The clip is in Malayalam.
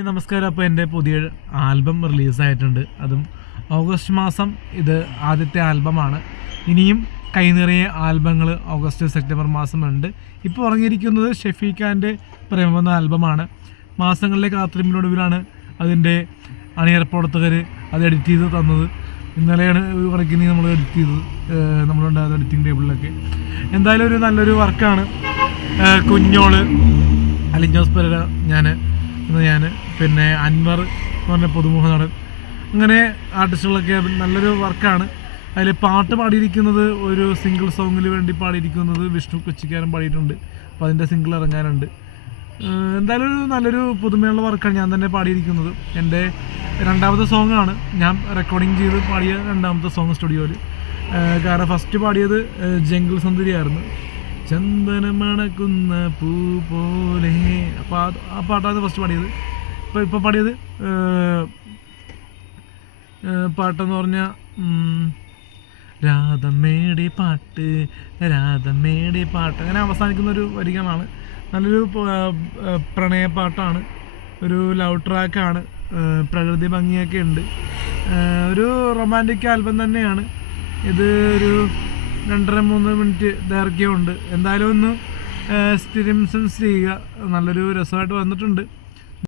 നമസ്കാരം. അപ്പോൾ എന്റെ പുതിയ ആൽബം റിലീസായിട്ടുണ്ട്. അതും ഓഗസ്റ്റ് മാസം ഇത് ആദ്യത്തെ ആൽബമാണ്. ഇനിയും കൈനിറയെ ആൽബങ്ങൾ ഓഗസ്റ്റ് സെപ്റ്റംബർ മാസം ഉണ്ട് ഇപ്പോൾ ഇറങ്ങിയിരിക്കുന്നത് ഷെഫീഖാന്റെ പ്രേമെന്ന ആൽബമാണ്. മാസങ്ങളിലെ കാത്തിരിപ്പിനൊടുവിലാണ് അതിന്റെ അണിയർ പ്രവർത്തകർ അത് എഡിറ്റ് ചെയ്ത് തന്നത്. ഇന്നലെയാണ് ഒരു നമ്മൾ എഡിറ്റ് ചെയ്തത് നമ്മളുണ്ട് നമ്മളുണ്ടായത് എഡിറ്റിംഗ് ടേബിളിലൊക്കെ. എന്തായാലും ഒരു നല്ലൊരു വർക്കാണ്. കുഞ്ഞോൾ അലിഞ്ചോസ് പെരര ഞാൻ ഇന്ന് ഞാൻ പിന്നെ അൻവർ എന്ന് പറഞ്ഞ പുതുമുഖ നടൻ അങ്ങനെ ആർട്ടിസ്റ്റുകളൊക്കെ നല്ലൊരു വർക്കാണ്. അതിൽ പാട്ട് പാടിയിരിക്കുന്നത് ഒരു സിംഗിൾ സോങ്ങിന് വേണ്ടി പാടിയിരിക്കുന്നത് വിഷ്ണു കൊച്ചിക്കാരൻ പാടിയിട്ടുണ്ട്. അപ്പോൾ അതിന്റെ സിംഗിൾ ഇറങ്ങാനുണ്ട്. എന്തായാലും ഒരു നല്ലൊരു പുതുമയുള്ള വർക്കാണ് ഞാൻ തന്നെ പാടിയിരിക്കുന്നത്. എന്റെ രണ്ടാമത്തെ സോങ്ങാണ് ഞാൻ റെക്കോർഡിങ് ചെയ്ത് പാടിയ രണ്ടാമത്തെ സോങ് സ്റ്റുഡിയോയിൽ കാരണം ഫസ്റ്റ് പാടിയത് ജംഗിൾ സുന്ദരിയായിരുന്നു. ചന്ദനമണക്കുന്ന പൂ പോലെ. അപ്പോൾ ആ പാട്ടാണ് ഫസ്റ്റ് പാടിയത്. ഇപ്പോൾ ഇപ്പോൾ പാടിയത് പാട്ടെന്ന് പറഞ്ഞാൽ രാധമേടി പാട്ട് രാധമേടി പാട്ട്. അങ്ങനെ അവസാനിക്കുന്ന ഒരു വരികളാണ്. നല്ലൊരു പ്രണയപ്പാട്ടാണ് ഒരു ലവ് ട്രാക്കാണ്. പ്രകൃതി ഭംഗിയൊക്കെ ഉണ്ട്. ഒരു റൊമാന്റിക് ആൽബം തന്നെയാണ്. ഇത് ഒരു രണ്ടര മൂന്ന് മിനിറ്റ് ദൈർഘ്യമുണ്ട്. എന്തായാലും ഒന്ന് എക്സ്പീരിയൻസൻസ് ചെയ്യുക നല്ലൊരു രസമായിട്ട് വന്നിട്ടുണ്ട്.